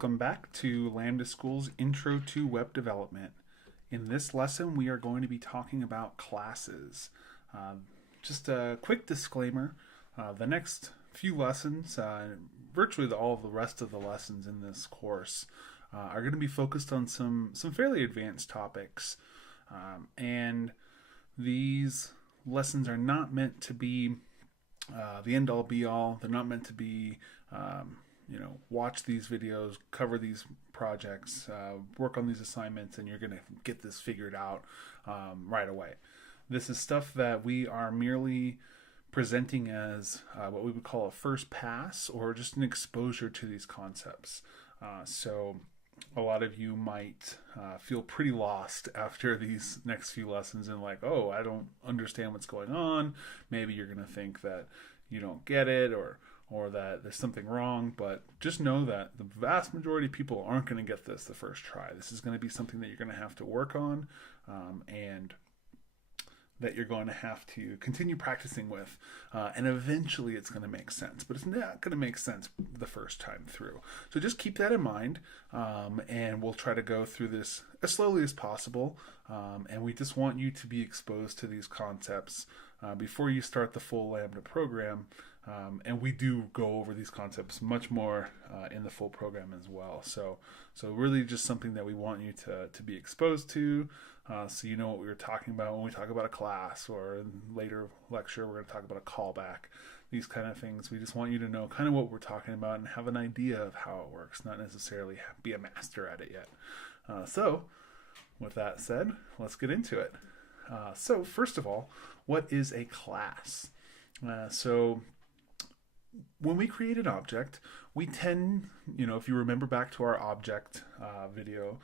Welcome back to Lambda School's Intro to Web Development. In this lesson, we are going to be talking about classes. Just a quick disclaimer, the next few lessons, virtually all of the rest of the lessons in this course, are going to be focused on some fairly advanced topics. And these lessons are not meant to be the end-all be-all. They're not meant to be watch these videos, cover these projects, work on these assignments, and you're going to get this figured out right away. This is stuff that we are merely presenting as what we would call a first pass or just an exposure to these concepts. So a lot of you might feel pretty lost after these next few lessons and like, oh, I don't understand what's going on. Maybe you're going to think that you don't get it or that there's something wrong, but just know that the vast majority of people aren't going to get this the first try. This is going to be something that you're going to have to work on and that you're going to have to continue practicing with, and eventually it's going to make sense, but it's not going to make sense the first time through. So just keep that in mind, and we'll try to go through this as slowly as possible, and we just want you to be exposed to these concepts before you start the full Lambda program. And we do go over these concepts much more in the full program as well. So really just something that we want you to be exposed to, so you know what we were talking about when we talk about a class, or in later lecture we're going to talk about a callback, these kind of things. We just want you to know kind of what we're talking about and have an idea of how it works, not necessarily be a master at it yet. So with that said, let's get into it. So first of all, what is a class? So when we create an object, we tend, if you remember back to our object video,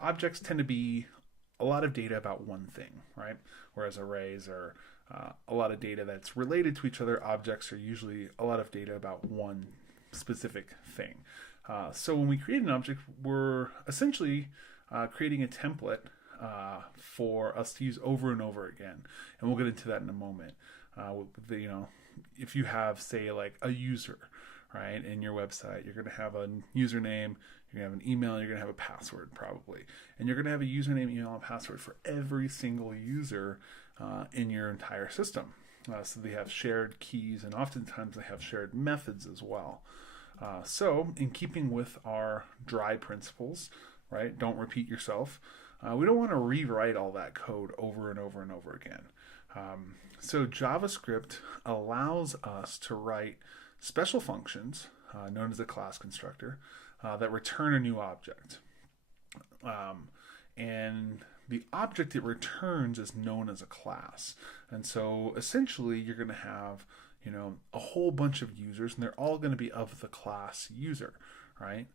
objects tend to be a lot of data about one thing, right? Whereas arrays are a lot of data that's related to each other. Objects are usually a lot of data about one specific thing. So when we create an object, we're essentially creating a template for us to use over and over again, and we'll get into that in a moment. If you have, say, like a user, right, in your website, you're going to have a username, you're going to have an email, you're going to have a password probably, and you're going to have a username, email, and password for every single user in your entire system. So they have shared keys, and oftentimes they have shared methods as well. So in keeping with our dry principles, right, don't repeat yourself, we don't want to rewrite all that code over and over and over again. So JavaScript allows us to write special functions, known as a class constructor, that return a new object. And the object it returns is known as a class. And so essentially you're going to have, a whole bunch of users, and they're all going to be of the class user, right?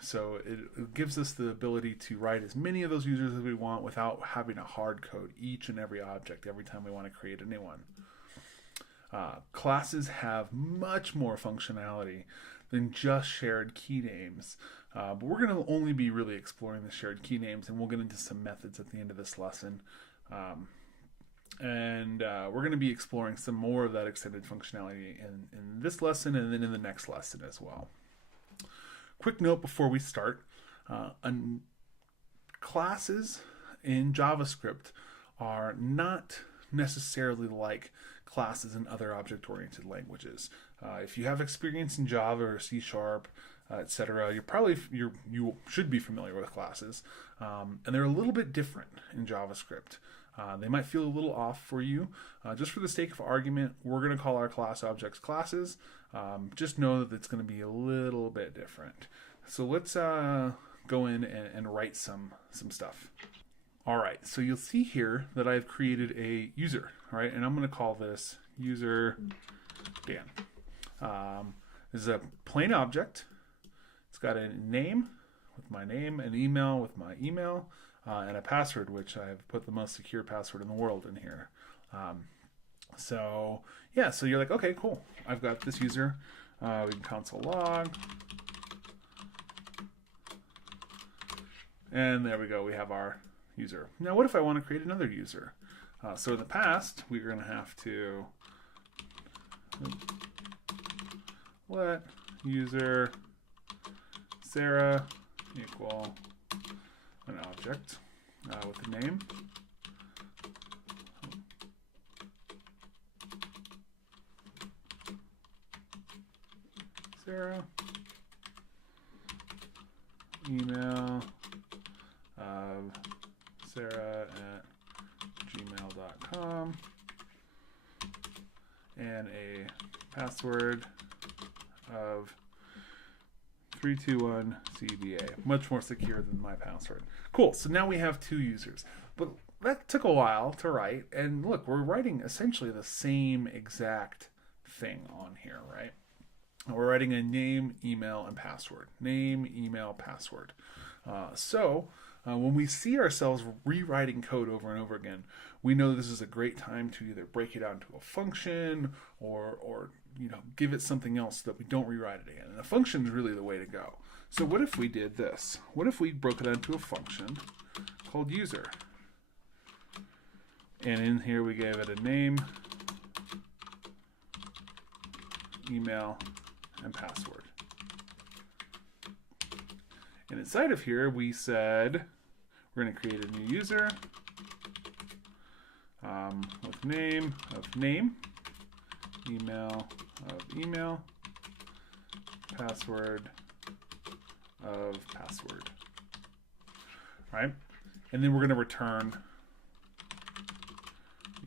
So it gives us the ability to write as many of those users as we want without having to hard code each and every object every time we want to create a new one. Classes have much more functionality than just shared key names, but we're going to only be really exploring the shared key names, and we'll get into some methods at the end of this lesson. And we're going to be exploring some more of that extended functionality in this lesson and then in the next lesson as well. Quick note before we start, classes in JavaScript are not necessarily like classes in other object-oriented languages. If you have experience in Java or C#, etc., you should be familiar with classes, and they're a little bit different in JavaScript. They might feel a little off for you. Just for the sake of argument, we're going to call our class objects classes. Just know that it's going to be a little bit different. So let's go in and write some stuff. All right, so you'll see here that I've created a user, right? And I'm going to call this user Dan. This is a plain object. It's got a name with my name, an email with my email, and a password, which I've put the most secure password in the world in here. So you're like, okay, cool. I've got this user. We can console log. And there we go. We have our user. Now, what if I want to create another user? So in the past, we were going to have to let user Sarah equal an object with a name. Sarah, email of Sarah at gmail.com, and a password of 321 CBA. Much more secure than my password. Cool, so now we have two users. But that took a while to write, and look, we're writing essentially the same exact thing on here, right? We're writing a name, email, and password. Name, email, password. When we see ourselves rewriting code over and over again, we know this is a great time to either break it out into a function or give it something else so that we don't rewrite it again. And a function is really the way to go. So what if we did this? What if we broke it out into a function called user? And in here we gave it a name, email, and password. And inside of here we said we're going to create a new user with name of name, email of email, password of password. All right? And then we're going to return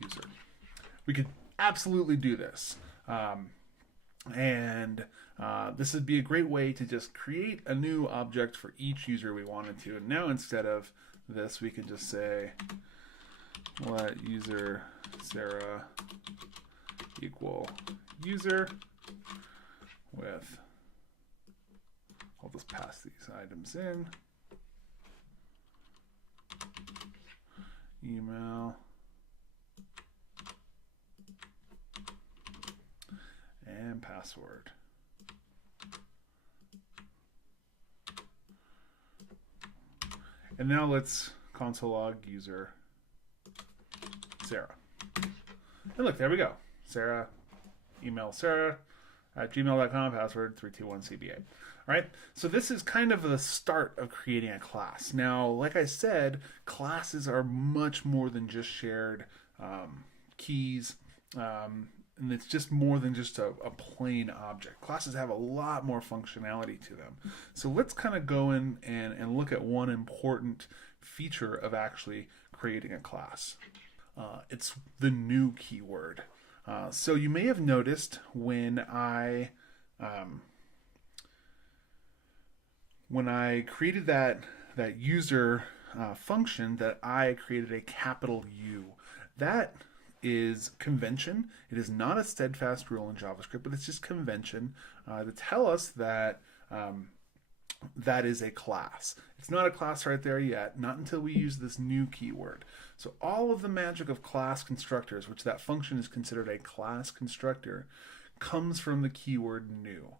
user. We could absolutely do this. This would be a great way to just create a new object for each user we wanted to. And now instead of this, we can just say let user Sarah equal user with, I'll just pass these items in, email, and password. And now let's console log user Sarah. And look, there we go. Sarah, email Sarah at gmail.com, password 321CBA. All right, so this is kind of the start of creating a class. Now, like I said, classes are much more than just shared keys. And it's just more than just a plain object. Classes have a lot more functionality to them. So let's kind of go in and look at one important feature of actually creating a class. It's the new keyword. So you may have noticed when I created that user function that I created a capital U. That is convention. It is not a steadfast rule in JavaScript, but it's just convention to tell us that that is a class. It's not a class right there yet, not until we use this new keyword. So all of the magic of class constructors, which that function is considered a class constructor, comes from the keyword new.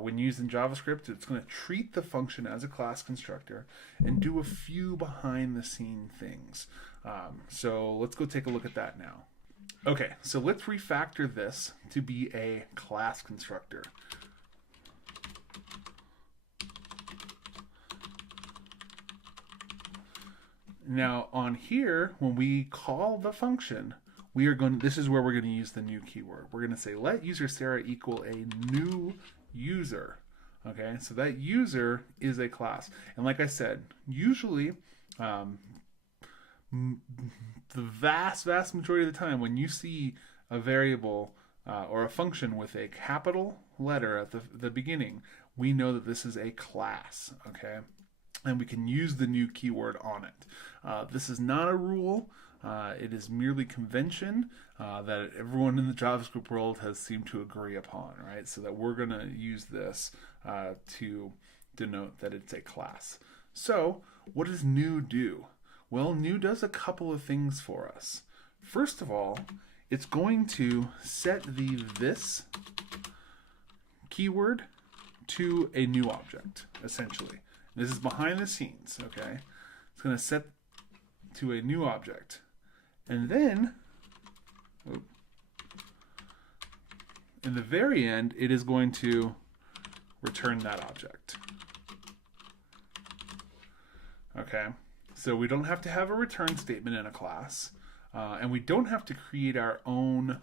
When used in JavaScript, it's going to treat the function as a class constructor and do a few behind the scene things. So let's go take a look at that now. Okay, so let's refactor this to be a class constructor. Now on here, when we call the function, this is where we're going to use the new keyword. We're going to say let user Sarah equal a new user. Okay, so that user is a class. And like I said, usually the vast majority of the time when you see a variable or a function with a capital letter at the beginning, we know that this is a class, okay? And we can use the new keyword on it. This is not a rule. It is merely convention that everyone in the JavaScript world has seemed to agree upon, right? So that we're going to use this to denote that it's a class. So what does new do? Well, new does a couple of things for us. First of all, it's going to set the this keyword to a new object, essentially. This is behind the scenes, okay? It's going to set to a new object. And then in the very end, it is going to return that object. Okay, so we don't have to have a return statement in a class, and we don't have to create our own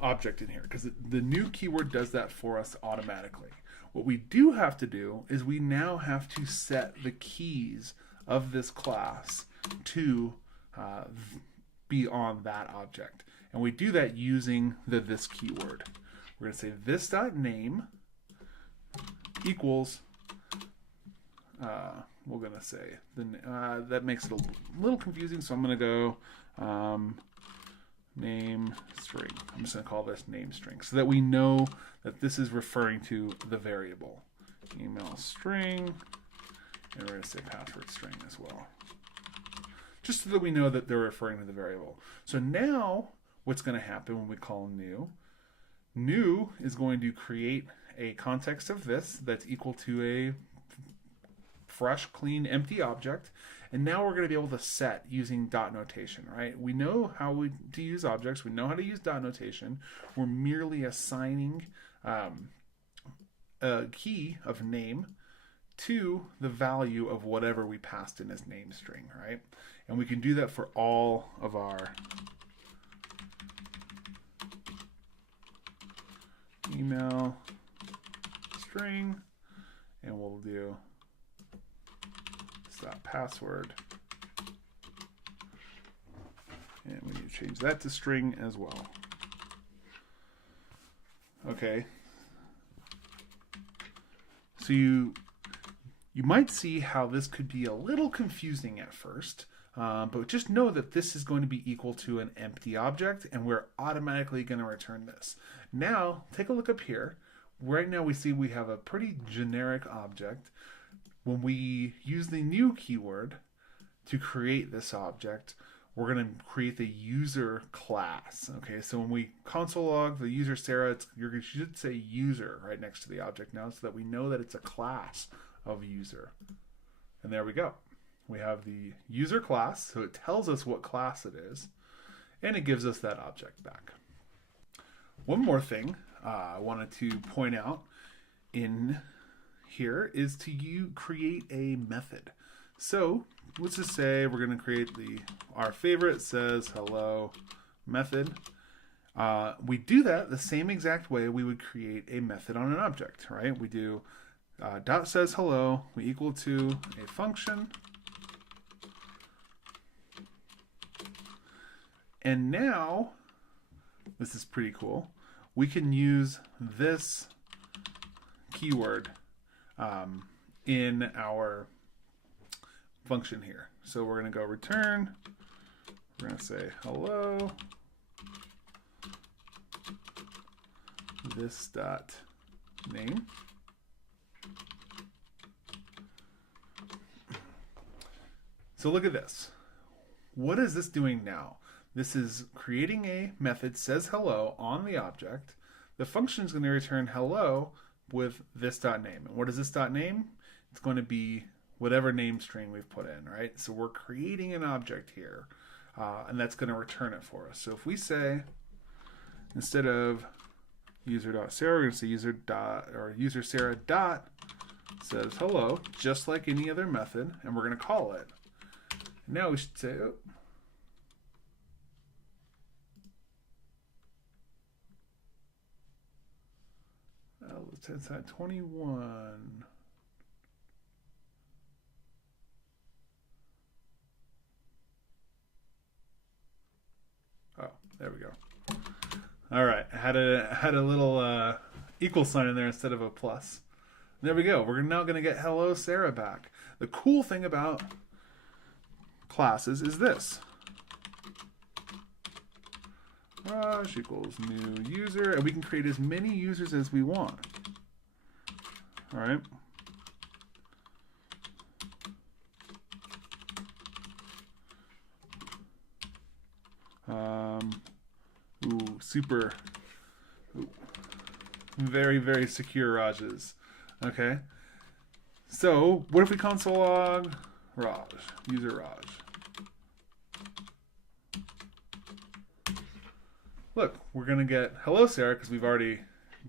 object in here because the new keyword does that for us automatically. What we do have to do is we now have to set the keys of this class to be on that object. And we do that using this keyword. We're going to say this.name equals, we're going to say, that makes it a little confusing, so I'm going to go name string. I'm just going to call this name string so that we know that this is referring to the variable. Email string, and we're going to say password string as well. Just so that we know that they're referring to the variable. So now what's going to happen when we call new? New is going to create a context of this that's equal to a fresh, clean, empty object. And now we're going to be able to set using dot notation, right? We know how to use objects. We know how to use dot notation. We're merely assigning a key of name to the value of whatever we passed in as name string, right? And we can do that for all of our email string, and we'll do password, and we need to change that to string as well. Okay, so you might see how this could be a little confusing at first, but just know that this is going to be equal to an empty object, and we're automatically going to return this. Now, take a look up here. Right now we see we have a pretty generic object. When we use the new keyword to create this object, we're going to create the user class. Okay, so when we console log the user Sarah, you should say user right next to the object now so that we know that it's a class of user. And there we go. We have the user class, so it tells us what class it is, and it gives us that object back. One more thing I wanted to point out in here is to create a method. So let's just say we're going to create our favorite says hello method. We do that the same exact way we would create a method on an object, right? We do dot says hello, we equal to a function. And now, this is pretty cool, we can use this keyword in our function here. So we're going to go return, we're going to say hello, this dot name. So look at this. What is this doing now? This is creating a method says hello on the object. The function is going to return hello with this dot name. And what is this dot name? It's going to be whatever name string we've put in, right? So we're creating an object here, and that's going to return it for us. So if we say, instead of user.sarah, we're going to say user Sarah dot says hello, just like any other method, and we're going to call it. Now we should say, let's inside 21. Oh, there we go. All right, I had a little equal sign in there instead of a plus. There we go. We're now going to get hello Sarah back. The cool thing about classes is this. Raj equals new user, and we can create as many users as we want. All right. Super. Very, very secure Rajas. Okay. So what if we console log Raj, user Raj? look, we're going to get hello Sarah because we've already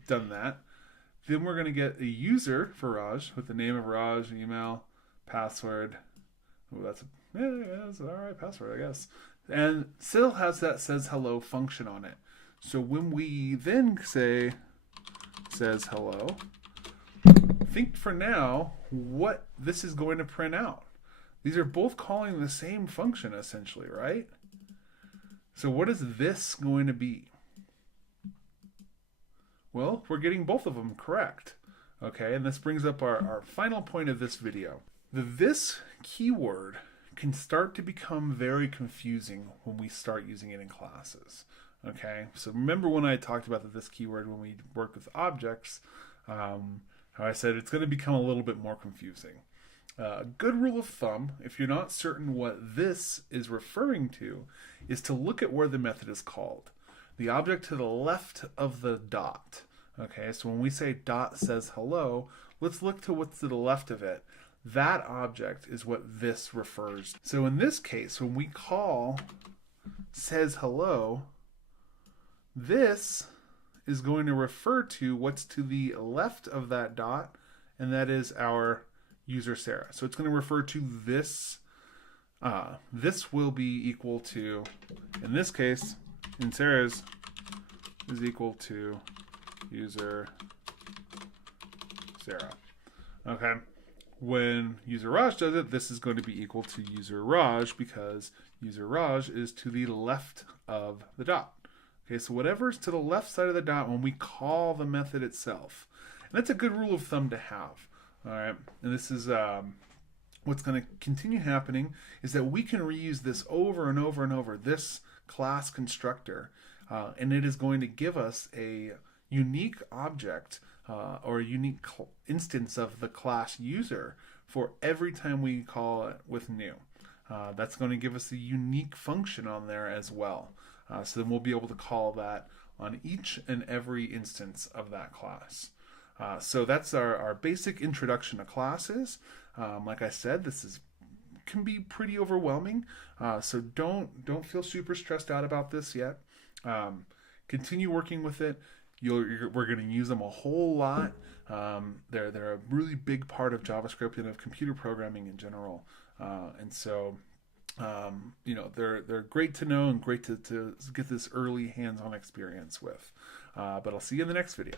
done that. Then we're going to get a user for Raj with the name of Raj, email, password. Oh, that's all right password, I guess. And still has that says hello function on it. So when we then say says hello, think for now what this is going to print out. These are both calling the same function essentially, right? So what is this going to be? Well, we're getting both of them correct. Okay, and this brings up our final point of this video. The this keyword can start to become very confusing when we start using it in classes. Okay, so remember when I talked about this keyword when we work with objects, how I said it's going to become a little bit more confusing. A good rule of thumb, if you're not certain what this is referring to, is to look at where the method is called. The object to the left of the dot. Okay, so when we say dot says hello, let's look to what's to the left of it. That object is what this refers to. So in this case, when we call says hello, this is going to refer to what's to the left of that dot, and that is our user Sarah. So it's going to refer to this. This will be equal to, in this case, in Sarah's, is equal to user Sarah. Okay. When user Raj does it, this is going to be equal to user Raj because user Raj is to the left of the dot. Okay, so whatever's to the left side of the dot when we call the method itself. And that's a good rule of thumb to have. All right, and this is what's going to continue happening is that we can reuse this over and over and over, this class constructor, and it is going to give us a unique object or a unique instance of the class user for every time we call it with new. That's going to give us a unique function on there as well. So then we'll be able to call that on each and every instance of that class. So that's our basic introduction to classes. Like I said, this can be pretty overwhelming. So don't feel super stressed out about this yet. Continue working with it. We're going to use them a whole lot. They're a really big part of JavaScript and of computer programming in general. And so they're great to know and great to get this early hands-on experience with. But I'll see you in the next video.